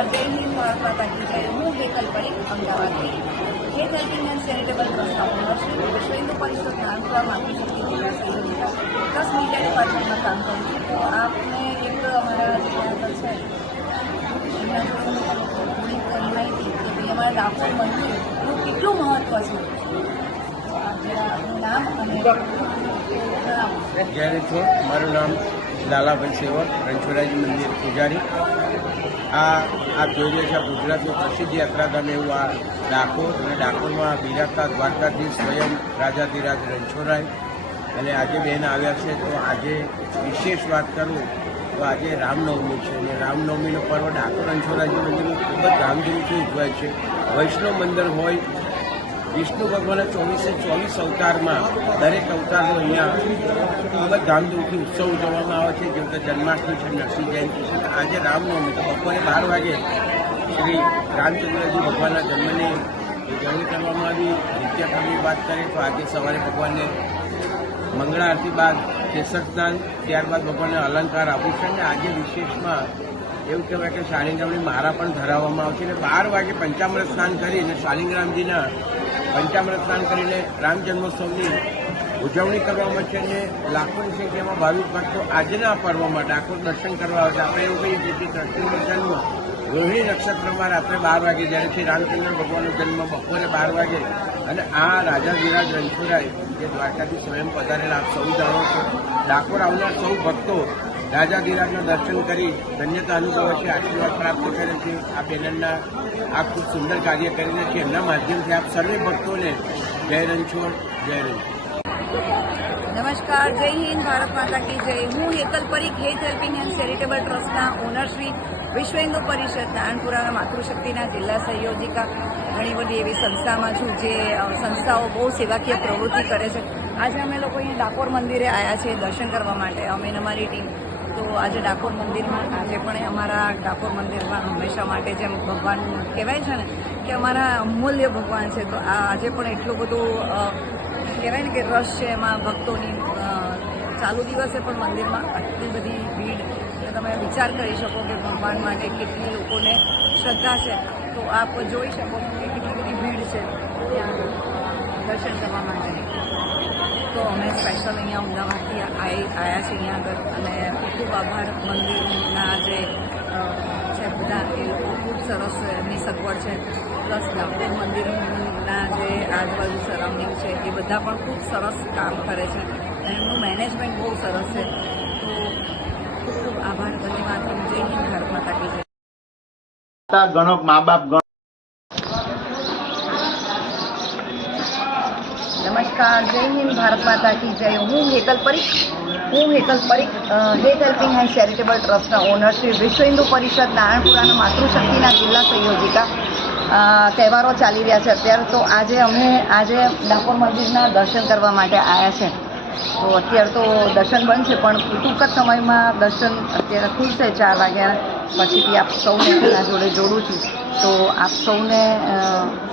नमस्कार, जय हिंद, भारत माता की जय। हूँ હેતલ પરીખ, અમદાવાદથી હેત હેલ્પિંગ એન્ડ ચેરિટેબલ ટ્રસ્ટના ઓનર શ્રી વિશ્વ હિન્દુ પરિષદ નાનપુરા માતૃશક્તિ જિલ્લા સંયોજિકા પ્લસ મીડિયા ડિપાર્ટમેન્ટમાં કામ કરું છું. તો આપને એક અમારા જે આગળ છે એમના જોડે થોડીક માહિતી કે ભાઈ અમારા ડાકોર મંદિરનું કેટલું મહત્ત્વ છે. તો આપ જરા આપનું નામ અને જય રણછોડ. મારું નામ લાલાભાઈ સેવક, રણછોડાજી મંદિર પૂજારી. આપ જોઈ રહ્યા છો ગુજરાતનું પ્રસિદ્ધ યાત્રાધામ એવું આ ડાકોર, અને ડાકોરમાં બિરાજતા દ્વારકાધીશ સ્વયં રાજાધિરાજ રણછોડરાય. અને આજે બેન આવ્યા છે. તો આજે વિશેષ વાત કરું તો આજે રામનવમી છે, અને રામનવમીનો પર્વ ડાકોર રણછોડરાયજી મંદિરમાં ખૂબ જ ધામધૂમથી ઉજવાય છે. વૈષ્ણવ મંદિર હોય, વિષ્ણુ ભગવાનના 24 અવતારમાં દરેક અવતારનો અહીંયા ખૂબ જ ધામધૂમથી ઉત્સવ ઉજવવામાં આવે છે. જેમ કે જન્માષ્ટમી છે, નરસિંહ જયંતિ છે. આજે રામનવમી, તો બપોરે 12 વાગે શ્રી રામચંદ્રજી ભગવાનના જન્મની ઉજવણી કરવામાં આવી. નિત્યક્રમની વાત કરીએ તો આજે સવારે ભગવાનને મંગળા આરતી બાદ કેસર સ્નાન, ત્યારબાદ ભગવાનને અલંકાર આભૂષણ, અને આજે વિશેષમાં એવું કહેવાય કે શાલિગ્રામની માળા પણ ધરાવવામાં આવશે. અને 12 વાગે પંચામૃત સ્નાન કરીને શાલિગ્રામજીના પંચામૃત સ્નાન કરીને રામ જન્મોત્સવની ઉજવણી કરવામાં છે. અને લાખોની સંખ્યામાં ભાવિક ભક્તો આજના પર્વમાં ડાકોર દર્શન કરવા આવે છે. આપણે એવું કહીએ છીએ કે કૃષ્ણનો જન્મ રોહિણી નક્ષત્રમાં રાત્રે 12 વાગે, જ્યારે શ્રી રામચંદ્ર ભગવાનનો જન્મ બપોરે 12 વાગે. અને આ રાજાધિરાજ રણછોડરાય જે દ્વારકાથી સ્વયં પધારેલા આપ સૌ જાણો છો. ડાકોર આવનાર સૌ ભક્તો રાજાધિરાજના દર્શન કરી ધન્યતા અનુભવે છે, આશીર્વાદ પ્રાપ્ત કરે છે. આ બેનરના આ ખૂબ સુંદર કાર્ય કરીને છે. એમના માધ્યમથી આપ સર્વે ભક્તોને જય રણછોડ, જય રણછોડ. નમસ્કાર, જય હિન્દ, ભારત માતા કી જય. હું હેતલ પરીખ, હેત હેલ્પિંગ એન્ડ ચેરિટેબલ ટ્રસ્ટના ઓનર શ્રી વિશ્વ હિન્દુ પરિષદ નાનપુરાના માતૃશક્તિના જિલ્લા સંયોજિકા. ઘણી બધી એવી સંસ્થામાં છું જે સંસ્થાઓ બહુ સેવાકીય પ્રવૃત્તિ કરે છે. આજે અમે લોકો અહીં ડાકોર મંદિરે આવ્યા છીએ દર્શન કરવા માટે, અમે અમારી ટીમ. તો આજે ડાકોર મંદિરમાં, આજે પણ અમારા ડાકોર મંદિરમાં હંમેશા માટે જેમ ભગવાન કહેવાય છે ને કે અમારા અમૂલ્ય ભગવાન છે, તો આજે પણ એટલું બધું કહેવાય ને કે રશ છે એમાં ભક્તોની. ચાલુ દિવસે પણ મંદિરમાં આટલી બધી ભીડ, તમે વિચાર કરી શકો કે ભગવાન માટે કેટલી લોકોને શ્રદ્ધા છે. તો આપ જોઈ શકો કે કેટલી બધી ભીડ છે ત્યાં દર્શન કરવા માટે. તો અમે સ્પેશિયલ અહીંયા અમદાવાદથી આવ્યા છીએ અહીંયા આગળ, અને ખૂબ આભાર મંદિરના જે છે બધા, એ લોકો ખૂબ સરસ એમની સગવડ છે. પ્લસ ડાકોર મંદિરના જે આજુબાજુ સરાઉન્ડિંગ છે એ બધા પણ ખૂબ સરસ કામ કરે છે, અને એમનું મેનેજમેન્ટ બહુ સરસ છે. તો ખૂબ ખૂબ આભાર, ધન્યવાદ. જય હિન્દ, ભારત માતા કી જય. ગણો મા બાપ ગણો. નમસ્કાર, જય હિન્દ, ભારત માતા કી જય. હું હેતલ પરીખ, હેત હેલ્પિંગ એન્ડ ચેરિટેબલ ટ્રસ્ટના ઓનર શ્રી વિશ્વ હિન્દુ પરિષદ નારણપુરાના માતૃશક્તિના જિલ્લા સંયોજિકા. તહેવારો ચાલી રહ્યા છે અત્યારે, તો અમે ડાકોર મંદિરના દર્શન કરવા માટે આવ્યા છે. તો અત્યારે તો દર્શન બંધ છે, પણ ટૂંક જ સમયમાં દર્શન અત્યારે ખુલશે 4 વાગ્યા પછીથી. આપ સૌને એના જોડે જોડું છું. તો આપ સૌને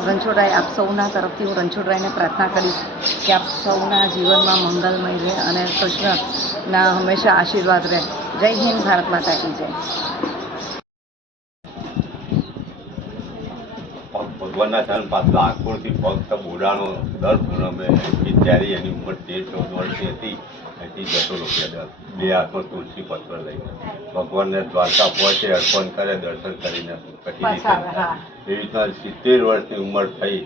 રણછોડરાય, આપ સૌના તરફથી હું રણછોડરાયને પ્રાર્થના કરીશ કે આપ સૌના જીવનમાં મંગલમય રહે અને કૃષ્ણના હંમેશા આશીર્વાદ રહે. જય હિન્દ, ભારત માતા કી જય. ભગવાનના જન્મ પાછળ ડાકોરથી ફક્ત બોડાનો દર પૂનમે ત્યારે એની ઉંમર 13-14 વર્ષની હતી. અહીંથી જતો લોકો 2 હાથમાં તુલસી પત્ર લઈને ભગવાનને દ્વારકા પહોંચે, અર્પણ કરે, દર્શન કરીને પછી એવી રીતના 70 વર્ષની ઉંમર થઈ.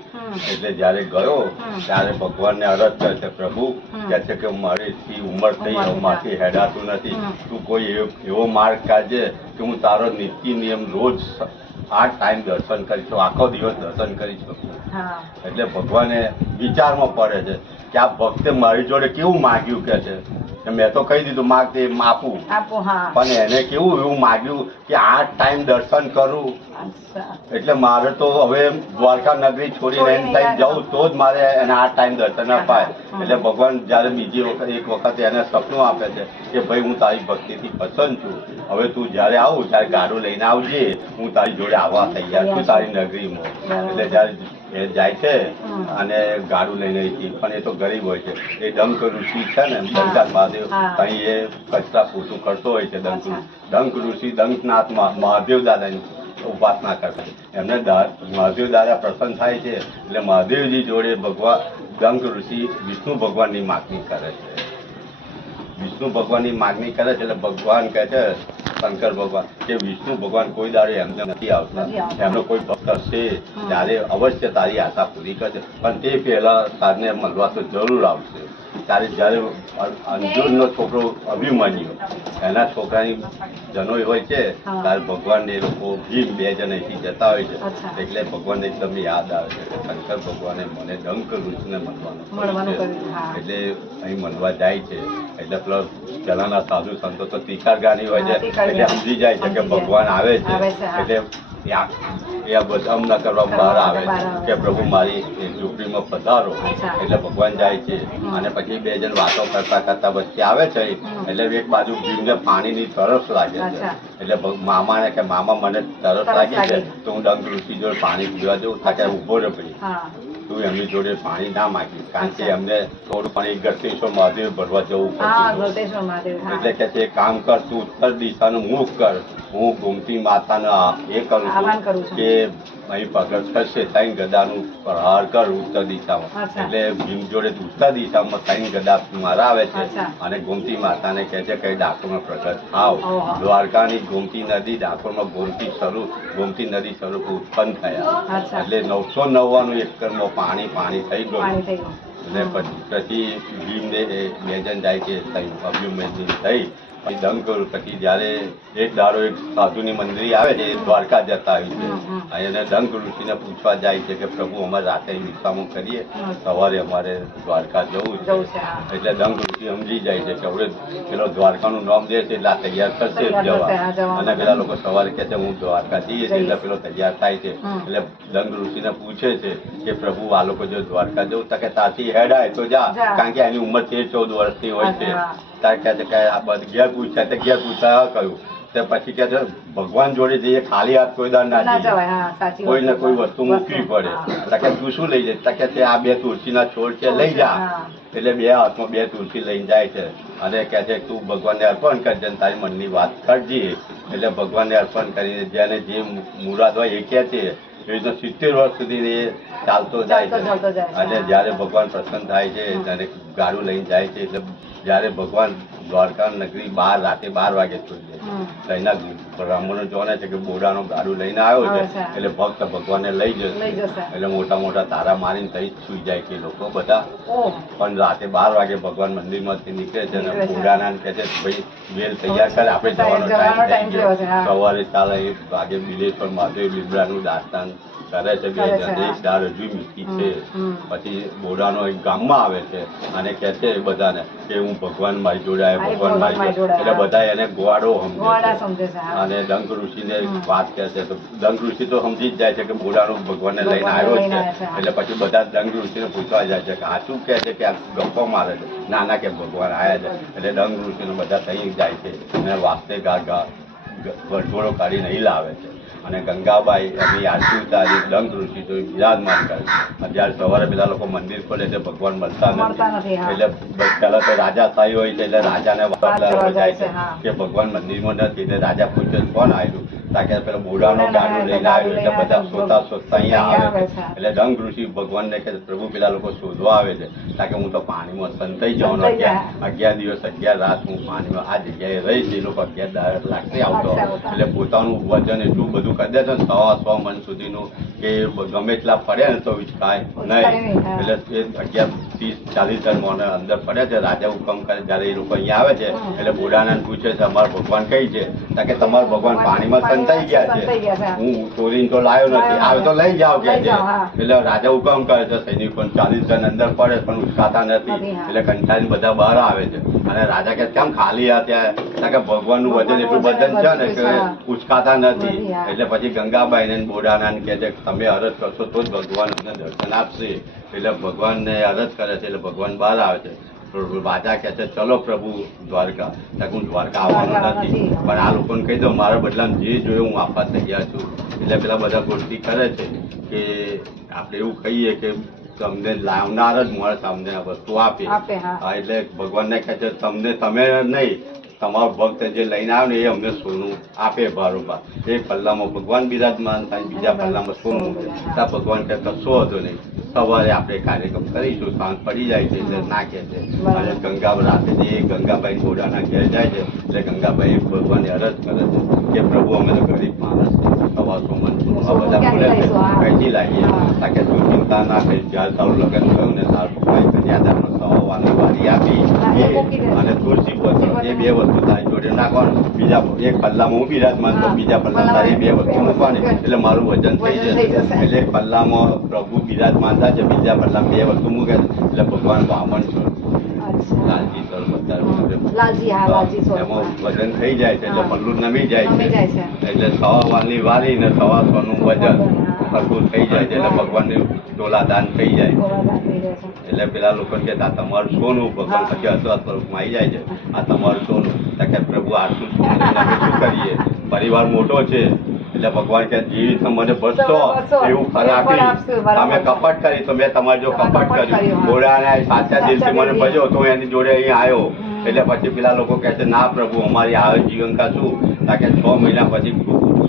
એટલે જયારે ગયો ત્યારે ભગવાનને અરજ કરે છે, પ્રભુ કહે છે કે મારીથી ઉંમર થઈ, માથી હેડાતું નથી, તું કોઈ એવો માર્ગ કાઢજે કે હું તારો નીતિ નિયમ રોજ આ ટાઈમ દર્શન કરી શકું, આખો દિવસ દર્શન કરી શકું. એટલે ભગવાને વિચારમાં પડે છે કે આ ભક્તે મારી જોડે કેવું માગ્યું કે છે. મેં તો કહી દીધું માગ તે આપું, પણ એને કેવું એવું માગ્યું કે આ ટાઈમ દર્શન કરું. એટલે મારે તો હવે દ્વારકા નગરી છોડીને એમ થાય જવું તો જ મારે એને આ ટાઈમ દર્શન અપાય. એટલે ભગવાન જયારે બીજી વખત એક વખત એને સપનું આપે છે કે ભાઈ હું તારી ભક્તિથી પસંદ છું, હવે તું જયારે આવું ત્યારે ગાડું લઈને આવજે, હું તારી જોડે આવવા તૈયાર છું તારી નગરીમાં. એટલે જયારે એ જાય છે અને ગાડું લઈને, પણ એ તો ગરીબ હોય છે. એ ડંક ઋષિ છે ને દંકા મહાદેવ, અહીં એ કચરા પોતું કરતો હોય છે. ડંક ઋષિ, ડંકનાથ મહાદેવ દાદાની ઉપાસના કરતા. એમને મહાદેવ દાદા પ્રસન્ન થાય છે એટલે મહાદેવજી જોડે ભગવાન દંગ ઋષિ વિષ્ણુ ભગવાનની માગણી કરે છે. વિષ્ણુ ભગવાનની માગણી કરે છે એટલે ભગવાન કહે છે, શંકર ભગવાન, કે વિષ્ણુ ભગવાન કોઈ દાડે એમને નથી આવતા. એમનો કોઈ ભક્ત હશે ત્યારે અવશ્ય તારી આશા પૂરી કરશે, પણ તે પહેલા તારને મળવા તો જરૂર આવશે. ત્યારે જ્યારે અર્જુનનો છોકરો અભિમન્યુ એના છોકરાની જનોઈ હોય છે ત્યારે ભગવાનને એ લોકો ભીમ 2 જણ અહીંથી જતા હોય છે એટલે ભગવાનને એકદમ યાદ આવે છે કે શંકર ભગવાને મને ડંક ઋષિને મળવાનું છે એટલે અહીં મળવા જાય છે. એટલે પેલા પહેલાના સાધુ સંતો તો તિકાર ગાની હોય છે એટલે સમજી જાય છે કે ભગવાન આવે છે એટલે એ બધામ ના કરવા બહાર આવે કે પ્રભુ મારી ઝૂંપડીમાં પધારો. એટલે ભગવાન જાય છે અને પછી 2 જણ વાતો કરતા કરતા વચ્ચે આવે છે એટલે એક બાજુ ભીમને પાણીની તરસ લાગે છે એટલે મામાને કે મામા મને તરસ લાગી છે તો હું ડંક ઋષિ જોડે પાણી પીવા જઉં તાકે ઉભો રહ્યો ભાઈ તું એમની જોડે પાણી ના માગી કારણ કે એમને થોડું પાણી ગળતેશ્વર મહાદેવ ભરવા જવું પડતું. એટલે કે તે કામ કર, તું ઉત્તર દિશાનું મુખ કર, હું ગોમતી માતાના એ કરું છું કે અહીં ભગત કરશે 3 ગદાનું પ્રહાર કર ઉત્તર દિશામાં. એટલે ભીમ જોડે ઉત્તર દિશામાં 3 ગદા મારા આવે છે અને ગોમતી માતાને કહે છે કે ડાકોરમાં પ્રગટ થાવ. દ્વારકાની ગોમતી નદી ડાકોરમાં ગોમતી નદી સ્વરૂપ ઉત્પન્ન થયા એટલે 999 એકરમાં પાણી થઈ ગયું. અને પછી ભીમને 2 જણ જાય છે અભિમન્યુ થઈ પછી દંગ કરું. પછી જયારે એક દાડો એક સાધુની મંદિર આવે છે દ્વારકા જતા હોય છે અને દંગ ઋષિને પૂછવા જાય છે કે પ્રભુ અમારે રાતે વિશ્રામ કરીએ, સવારે અમારે દ્વારકા જવું છે. એટલે દંગ ઋષિ સમજી જાય છે કે હવે પેલો દ્વારકાનું નામ દે છે એટલે આ તૈયાર થશે જવા. અને પેલા લોકો સવારે કહે છે હું દ્વારકા જઈએ છીએ એટલે પેલો તૈયાર થાય છે. એટલે દંગ ઋષિને પૂછે છે કે પ્રભુ આ લોકો જો દ્વારકા જવું તો કે તાથી હેડાય તો જા, કારણ કે એની ઉંમર 13-14 વર્ષની હોય છે. તાર કહે છે કે આ બધું ઘેર પૂછા કહ્યું તે પછી કે ભગવાન જોડે જઈએ ખાલી હાથ કોઈ દાર ના જઈએ, કોઈ ને કોઈ વસ્તુ મૂકવી પડે. કે તું શું લઈ જાય કે આ 2 તુલસીના છોડ છે લઈ જા. એટલે 2 હાથમાં 2 તુલસી લઈને જાય છે અને કહે છે તું ભગવાનને અર્પણ કરજે તારી મનની વાત કરજે. એટલે ભગવાનને અર્પણ કરીને જેને જે મુરાદ હોય એ કહે છે એ રીતના 70 વર્ષ સુધી એ ચાલતો જાય છે. અને જયારે ભગવાન પ્રસન્ન થાય છે ત્યારે ગાડું લઈને જાય છે. એટલે જયારે ભગવાન દ્વારકા નગરી બહાર રાતે 12 વાગે છોડી દે એના બ્રાહ્મણો જોને છે કે બોડાનો ગાડું લઈને આવ્યો છે એટલે ભક્ત ભગવાનને લઈ જશે. એટલે મોટા મોટા તારા મારીને તઈ સુઈ જાય કે લોકો બધા. પણ રાતે 12 વાગે ભગવાન મંદિરમાંથી નીકળે છે અને બોડાના કહે છે ભાઈ વેલ તૈયાર કરે આપણે જવાનો ટાઈમ થઈ ગયો. સવારે 4 વાગે બિલેશ્વર મહાદેવ લીમડાનું દાસ્તાન કરે છે 2 જણ. એક દાળ હજુ મીઠી છે. પછી બોડાનો એક ગામમાં આવે છે અને કહે છે બધાને કે હું ભગવાન મારી જોડે આવ્યો, ભગવાન મારી જોડે. એટલે બધા એને ગોવાડો સમજે છે અને દંગ ઋષિને વાત કહે છે તો દંગ ઋષિ તો સમજી જ જાય છે કે બોડાનો ભગવાનને લઈને આવ્યો છે. એટલે પછી બધા દંગ ઋષિને પૂછવા જાય છે કે આ શું કહે છે કે આ ગપ્પો મારે છે, નાના કે ભગવાન આવ્યા છે. એટલે દંગ ઋષિને બધા થઈ જાય છે અને વાસ્તે વરઘોડો કાઢીને અહીં લાવે છે અને ગંગાબાઈ એની આરતી ઉતારી દંગ ઋષિ તો બિરાજમાન કરે. જ્યારે સવારે પેલા લોકો મંદિર ખોલે છે ભગવાન મળતા નથી. એટલે પેલા તો રાજા થાય હોય છે એટલે રાજાને જાય છે કે ભગવાન મંદિરમાં નથી. એટલે રાજા પૂછે કોણ આવ્યું તાકે પેલો બોડાનો ગાડું લઈને આવ્યો. એટલે બધા શોધતા અહીંયા આવે છે. એટલે દંગ ઋષિ ભગવાનને કહે પ્રભુ પેલા લોકો શોધવા આવે છે તાકે હું તો પાણીમાં સંતાઈ જવાનો 11 દિવસ 11 રાત હું પાણીમાં આ જગ્યાએ રહીશ. એ લોકો 11 લાગશે આવતો એટલે પોતાનું વજન એટલું બધું કરી દે છે 100 મણ સુધીનું કે ગમે એટલા પડે ને તો વિચકાય નહીં. એટલે એ 11, 30, 40 જણ અંદર પડે છે. રાજા હુકમ કરે જયારે એ લોકો અહીંયા આવે છે એટલે બોડાનાને પૂછે છે અમારા ભગવાન કઈ છે તાકે તમારા ભગવાન પાણીમાં સંતાઈ ગયા છે, હું ચોરીને તો લાવ્યો નથી, આવે તો લઈ જાઓ કે છે. એટલે રાજા હુકમ કરે છે સૈનિકો 40 જણ અંદર પડે પણ ઉચકાતા નથી. એટલે કંટાળીને બધા બહાર આવે છે અને રાજા કે કેમ ખાલી હતા કે ભગવાનનું વજન એટલું વજન છે ને કે ઉચકાતા નથી. એટલે પછી ગંગાબાઈને બોડાના કહે છે તમે અરજ કરશો તો જ ભગવાન અમને દર્શન આપશે. એટલે ભગવાનને અરજ કરે છે એટલે ભગવાન બહાર આવે છે. રાજા કહે છે ચલો પ્રભુ દ્વારકા. હું દ્વારકા આવવાનો નથી પણ આ લોકોને કહી દઉં મારા બદલામાં જે જોયું હું આપવા તૈયાર છું. એટલે પેલા બધા ગોષ્ઠી કરે છે કે આપણે એવું કહીએ કે તમને લાવનાર જ મળે અમને વસ્તુ આપે. એટલે ભગવાનને કહે છે તમને તમે નહીં તમારો ભક્ત જે લઈને આવ્યો ને એ અમને સોનું આપે બારોબાર. એક પલ્લામાં ભગવાન બિરાજમાન થાય, બીજા પલ્લામાં સોનું છે. ત્યાં ભગવાન કે કશો હતો નહીં, સવારે આપણે કાર્યક્રમ કરીશું, સાંજ પડી જાય છે એટલે નાખે છે. અને ગંગા રાતે જે ગંગાભાઈ ઘોડાના ઘેર જાય છે એટલે ગંગાભાઈ ભગવાનને અરજ કરે છે કે પ્રભુ અમે તો ગરીબ માણસ છે, સવાસો મન આ બધા બોલે છે, કઈથી લાવીએ? તાકે તું ચિંતા ના કરી, જ્યારે તારું લગ્ન થયું ને તારું ભાઈ કન્યાદાનમાં સવારની વારી આપી અને તુલસી પત્ર એ બે વસ્તુ તારી જોડે નાખવાનું. બીજા એક પલ્લામાં હું બિરાજમાન તો બીજા પલ્લામાં તારી બે વસ્તુ મૂકવાની એટલે મારું વજન થઈ જશે. એટલે એક પલ્લામાં પ્રભુ બિરાજમાન થાય છે, બીજા પલ્લામાં બે વસ્તુ મૂકે છે એટલે ભગવાન વામન છે. લાલજી સર એમાં વજન થઈ જાય છે એટલે પલ્લું નમી જાય છે એટલે સવા વારની વારી ને સવા સોનું વજન સરખું થઈ જાય છે એટલે ભગવાનને ડોલા દાન થઈ જાય છે. એટલે પેલા લોકો કે આ તમારું સોનું, ભગવાન પછી અસર સ્વરૂપમાં આવી જાય છે, આ તમારું સોનું. કે પ્રભુ આટલું સોનું અમે શું કરીએ? પરિવાર મોટો છે એટલે ભગવાન કે જીવિત મને બસશો એવું ફળ આપી. અમે કપટ કરી તો મેં તમારી જો કપટ કર્યું, ઘોડાને સાચા દિલથી મને ભજ્યો તો એની જોડે અહીં આવ્યો. એટલે પછી પેલા લોકો કહે છે ના પ્રભુ અમારી આવે જીવનકા શું? કારણ કે 6 મહિના પછી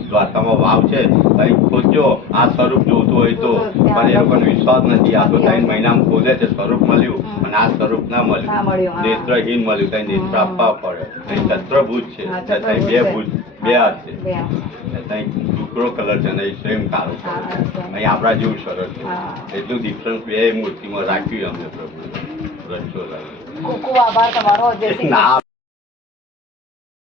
દ્વારકામાં વાવ છે, કંઈ ખોજજો આ સ્વરૂપ જોતું હોય તો. પણ એ લોકોને વિશ્વાસ નથી. આ તો 3 મહિનામાં ખોદે છે, સ્વરૂપ મળ્યું અને આ સ્વરૂપ ના મળ્યું, નેત્રહીન મળ્યું. ત્યાં નેત્ર આપવા પડે. અહીં ચત્રભુજ છે, ત્યાં 2 ભુજ 2 હાથ છે, ત્યાં ડુકરો કલર છે ને સેમ કાળો કલર છે. અહીં આપણા જેવું સરળ છે. એટલું ડિફરન્સ 2 મૂર્તિમાં રાખ્યું અમે પ્રભુ. ખૂબ ખૂબ આભાર તમારો. જય શ્રી કૃષ્ણ.